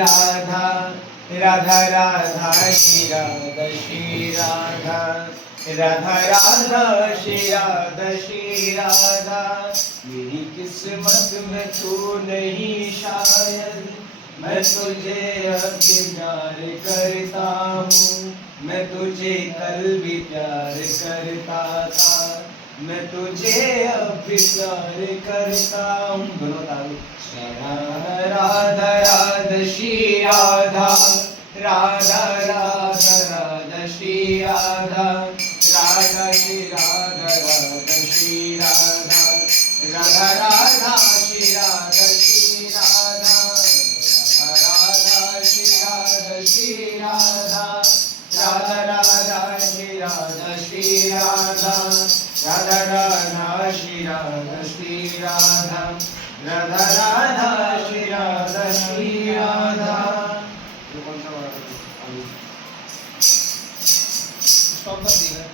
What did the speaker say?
राधा राधा राधा श्री राधा श्री राधा राधा राधा श्री राधा श्री राधा। मेरी किस्मत में तू नहीं शायद, मैं तुझे अब प्यार करता हूँ, मैं तुझे कल भी प्यार करता था, मैं तुझे अब भी प्यार करता हूँ। दोनों ताल। राधा राधा राधा श्री राधा राधा राधा राधा श्री राधा राधा श्री राधा राधा श्री राधा राधा राधा श्री राधा श्री राधा राधा श्री राधा श्री राधा राधा राधा श्री राधा श्री राधा राधा राधा श्री राधा श्री राधा राधा राधा श्री राधा श्री राधा। स्टॉप कर दिया।